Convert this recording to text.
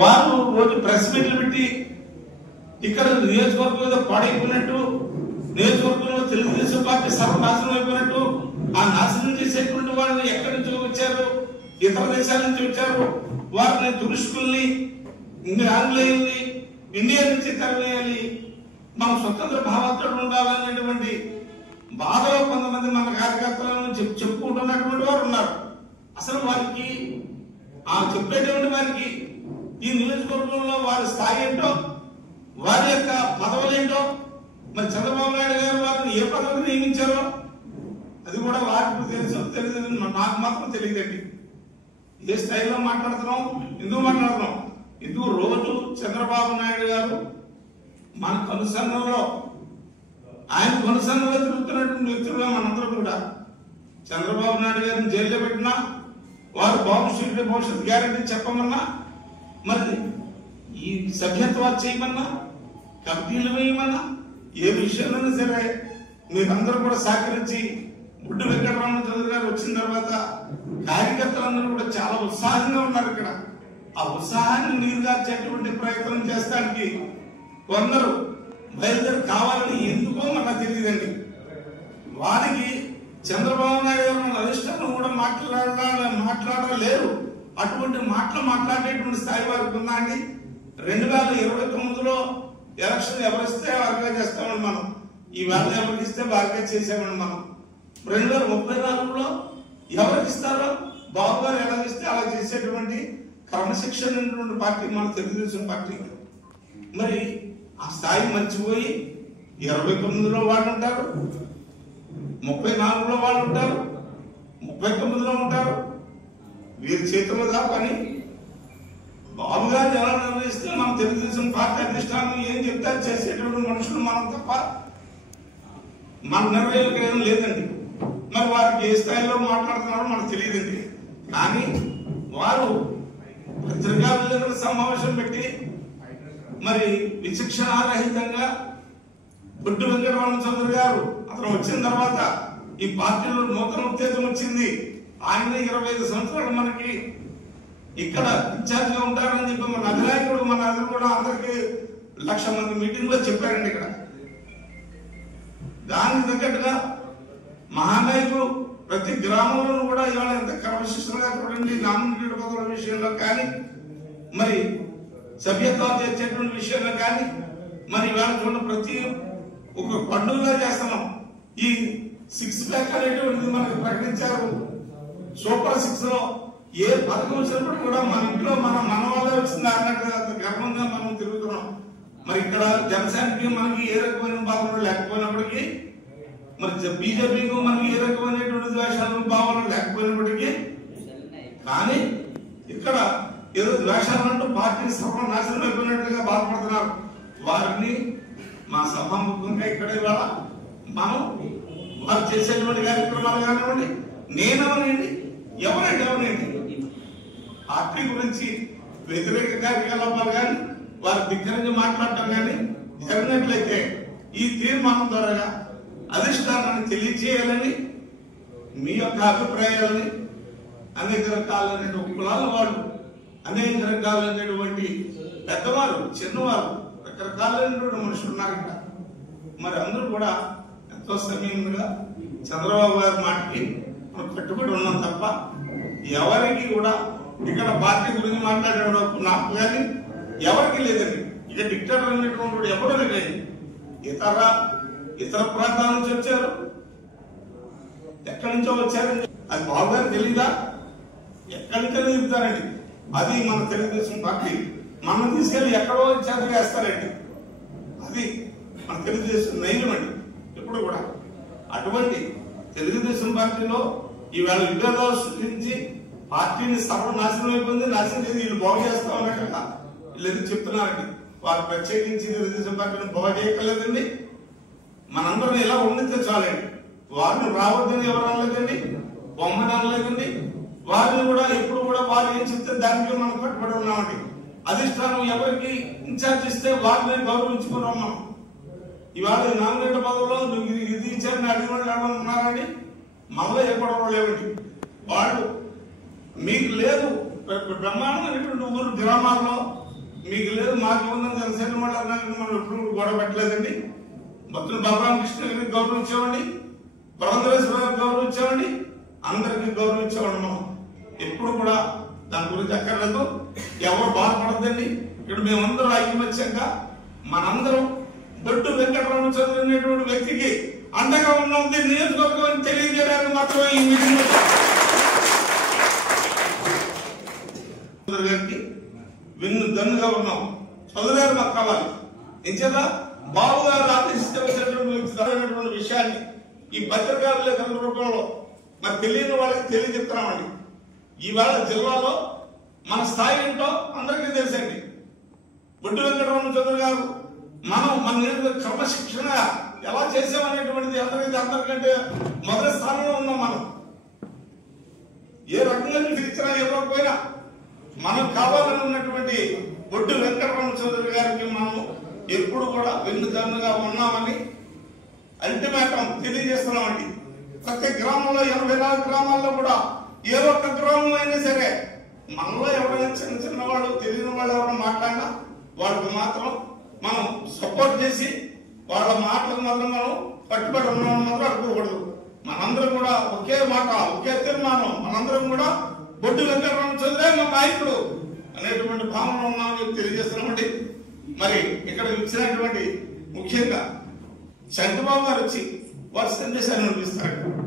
వారు రోజు ప్రెస్ మీట్లు పెట్టి ఇక్కడ నియోజకవర్గం ఏదో పాడైపోయినట్టు, నియోజకవర్గంలో తెలుగుదేశం పార్టీ సర్వనాశనం అయిపోయినట్టు, ఆ నాశనం చేసేటువంటి వాళ్ళు ఎక్కడి నుంచి వచ్చారు, ఇతర దేశాల నుంచి వచ్చారు, వారిని తురుష్కుల్ని ఆంగ్లేయుల్ని ఇండియా నుంచి తరలియాలి, మనం స్వతంత్ర భావతో ఉండాలనేటువంటి బాధలో కొంతమంది మన కార్యకర్తలను చెప్పుకుంటున్నటువంటి వారు ఉన్నారు. అసలు వారికి ఆ చెప్పేటువంటి వారికి ఈ నియోజకవర్గంలో వారి స్థాయి ఏంటో, వారి యొక్క పదవులు ఏంటో, మరి చంద్రబాబు నాయుడు గారు వారిని ఏ పదవికి నియమించారో అది కూడా వారికి తెలియదు, నాకు మాత్రం తెలియదండి. ఏ స్థాయిలో మాట్లాడుతున్నాం, ఎందుకు మాట్లాడుతున్నాం, ఎందుకు రోజు చంద్రబాబు నాయుడు గారు మన కనుసన్నలో ఆయన కనుసన్నలో తిరుగుతున్నటువంటి వ్యక్తులుగా మనందరం కూడా చంద్రబాబు నాయుడు గారిని జైల్లో పెట్టినా, వారు భవిష్యత్ గ్యారెంటీ చెప్పమన్నా, మరి ఈ సభ్యత్వాలు చేయమన్నా, కమిటీలు వేయమన్నా, ఏ విషయంలోనే సరే మీరందరూ కూడా సహకరించి బుడ్డు వెంకటరమణ చౌదరి గారు వచ్చిన తర్వాత కార్యకర్తలందరూ కూడా చాలా ఉత్సాహంగా ఉన్నారు. ఇక్కడ ఆ ఉత్సాహాన్ని నీరుగార్చేటువంటి ప్రయత్నం చేస్తానికి కొందరు బయలుదేరి కావాలని ఎందుకో మనకు తెలియదండి. వారికి చంద్రబాబు నాయుడు గారు అధిష్టానం కూడా మాట్లాడలేరు. అటువంటి మాట్లాడేటువంటి స్థాయి వారికి ఉందా అండి? 2029లో ఎలక్షన్ ఎవరిస్తే వారిగా చేస్తామని మనం, ఈ వేళ ఎవరికి ఇస్తే వారిగా చేసామని మనం, 2034లో ఎవరికి ఇస్తారో బాబు గారు ఎలాగిస్తే అలా చేసేటువంటి క్రమశిక్షణ పార్టీ మన తెలుగుదేశం పార్టీ. మరి ఆ స్థాయి మర్చిపోయి 29లో వాళ్ళు ఉంటారు, 34లో వాళ్ళు ఉంటారు, 39లో ఉంటారు. వీరి చేతుల్లో దాని బాబు గారు ఎలా నిర్వహిస్తే మనం తెలుగుదేశం పార్టీ అధిష్టానం ఏం చెప్తే చేసేటువంటి మనుషులు మనం తప్ప మన నిర్ణయాలకు ఏం లేదండి. మరి వారికి ఏ స్థాయిలో మాట్లాడుతున్నారో మనకు తెలియదండి. కానీ వారు పత్రికా విలేకరుల సమావేశం పెట్టి మరి విచక్షణారహితంగా బుడ్డు వెంకటరమణ చౌదరి గారు అతను వచ్చిన తర్వాత ఈ పార్టీలో నూతన ఉత్తేజం వచ్చింది, ఆయన 25 సంవత్సరాలు మనకి ఇక్కడ ఇన్ఛార్జ్ గా ఉంటారని చెప్పి మన అధినాయకుడు మన అందరూ కూడా అందరికి 1,00,000 మంది మీటింగ్ లో చెప్పారండి. ఇక్కడ దానికి తగ్గట్టుగా మహానాయకుడు ప్రతి గ్రామంలో కూడా ఇవాళ ఎంత క్రమశిక్షణగా చూడండి, నామినేటెడ్ పదవుల విషయంలో కానీ, మరి సభ్యత్వాలు చేర్చేటువంటి విషయంలో కానీ, మరి ఇవాళ చూడండి ప్రతి ఒక పండుగగా చేస్తున్నాం. ఈ 6 ప్యాక్ అనేటువంటిది మనకు ప్రకటించారు. సూపర్ 6 లో ఏ పథకం వచ్చినప్పుడు కూడా మన ఇంట్లో మన వాళ్ళే వచ్చింది అన్నట్టుగా గర్వంగా మనం తిరుగుతున్నాం. మరి ఇక్కడ జనసేనకి మనకి ఏ రకమైన భావనలు లేకపోయినప్పటికీ, మరి బీజేపీకి మనకి ఏ రకమైనటువంటి ద్వేషాలు భావనలు లేకపోయినప్పటికీ, కానీ ఇక్కడ ఏదో ద్వేషాలంటూ పార్టీని సర్వనాశనం అయిపోయినట్లుగా బాధపడుతున్నారు. వారిని మా సభాముఖంగా ఇక్కడ ఇవాళ మనం వారు చేసేటువంటి కార్యక్రమాలు కానివ్వండి, నేనవనండి ఎవరండి పార్టీ గురించి వ్యతిరేక కార్యకలాపాలు కానీ వారు ధిక్కరించి మాట్లాడటం కానీ జరిగినట్లయితే ఈ తీర్మానం ద్వారా అధిష్టానాన్ని తెలియచేయాలని, మీ యొక్క అభిప్రాయాలని అనేక రకాలైనటువంటి కులాల వాళ్ళు, అనేక రకాలైనటువంటి పెద్దవారు, చిన్నవారు, రకరకాలైనటువంటి మనుషులు ఉన్నారు ఇక్కడ. మరి అందరూ కూడా ఎంతో సమయంగా చంద్రబాబు గారి మాటకి మనం కట్టుబడి ఉన్నాం తప్ప ఎవరికి కూడా ఇక్కడ పార్టీ గురించి మాట్లాడేవాడు నాకు కానీ ఎవరికి లేదండి. ఇక డిక్టేటర్ అనేటువంటి ఎవరు లేదు. ఇతర ప్రాంతాల నుంచి వచ్చారు, ఎక్కడి నుంచో వచ్చారని అది బాబు గారు తెలీదా? ఎక్కడి నుంచో చెప్తారండి. అది మన తెలుగుదేశం పార్టీ మనం తీసుకెళ్లి ఎక్కడో చేత వేస్తారండి. అది మన తెలుగుదేశం నైజం అండి ఎప్పుడు కూడా. అటువంటి తెలుగుదేశం పార్టీలో ఈవేళ విభేదాలు సృష్టించి పార్టీని సర్వనాశనం అయిపోయింది, నాశనం చేసి వీళ్ళు బాగు చేస్తా ఉన్నట్టుగా వీళ్ళు ఎందుకు చెప్తున్నారండి. వారు ప్రత్యేకించి తెలుగుదేశం పార్టీని బాగు చేయగలదండి. మనందరం ఇలా ఉండితే చాలండి. వారిని రావద్దని ఎవరు అనలేదండి, బొమ్మని అనలేదండి. వారిని కూడా ఎప్పుడు కూడా వారు ఏం చెప్తే దానికి మనం కట్టుబడి ఉన్నామండి. అధిష్టానం ఎవరికి ఇన్ఛార్జ్ ఇస్తే వారిని గౌరవించుకున్నాం మనం. ఇవాళ నామినేట్ పదవులో నువ్వు ఇది ఇచ్చారని అడిగిన ఉన్నారండి. మళ్ళీ ఏ గొడవలు లేవండి. వాళ్ళు మీకు లేదు బ్రహ్మాండమైనటువంటి ఊరు గ్రామాల్లో మీకు లేదు మాకు ఉందని జనసేన వాళ్ళు అన్నారు, మనం ఎప్పుడు గొడవ పెట్టలేదండి. మొత్తం బాలరామకృష్ణ గారికి గౌరవించామండి, పురంధరేశ్వర గారికి గౌరవించామండి, అందరికీ గౌరవించామండి. మనం ఎప్పుడు కూడా దాని గురించి అక్కర్లేదు, ఎవరు బాధపడద్దండి. ఇక్కడ మేమందరం ఐకమత్యంగా మనందరం బొడ్డు వెంకటరమణ చౌదరి అనేటువంటి వ్యక్తికి అండగా ఉన్నది నియోజకవర్గం తెలియజేయడానికి మాత్రమే ఈ మీటింగ్ గారికి విన్ను దన్నుగా ఉన్నాం. చౌదరి గారు మాకు కావాలి. నిజంగా బాబు గారు ఆదేశించవలసినటువంటి విషయాన్ని ఈ పత్రికా విలేకరుల రూపంలో మరి తెలియని వాళ్ళకి తెలియజెప్తున్నామండి. ఈవేళ జిల్లాలో మన స్థాయి ఏంటో అందరికీ తెలుసండి. బొడ్డు వెంకటరమణ చౌదరి గారు మనం మన క్రమశిక్షణ ఎలా చేసామనేటువంటిది అందరికంటే మొదటి స్థానంలో ఉన్నాం. మనం ఏ రకంగా ఇచ్చినా ఇవ్వకపోయినా మనకు కావాలని ఉన్నటువంటి బొడ్డు వెంకటరమణ చౌదరి గారికి మనం ఎప్పుడు కూడా వెన్నుదన్నుగా ఉన్నామని అల్టిమేటం తెలియజేస్తున్నామండి. ప్రతి గ్రామంలో 84 గ్రామాల్లో కూడా ఏ ఒక్క గ్రామం అయినా సరే మనలో ఎవరైనా చిన్న చిన్న వాళ్ళు తెలియని వాళ్ళు ఎవరైనా మాట్లాడినా వాళ్ళకి మాత్రం మనం సపోర్ట్ చేసి వాళ్ళ మాటలకు మాత్రం మనం కట్టుబడి ఉన్నామని మాత్రం అనుకోకూడదు. మనందరం కూడా ఒకే మాట, ఒకే తీర్మానం, మనందరం కూడా బొడ్డు వెంకటరమణ చౌదరి మన నాయకుడు అనేటువంటి భావన ఉన్నామని తెలియజేస్తున్నామండి. మరి ఇక్కడ ఇచ్చినటువంటి ముఖ్యంగా చంద్రబాబు గారు వచ్చి వారి సందేశాన్ని పంపిస్తారు.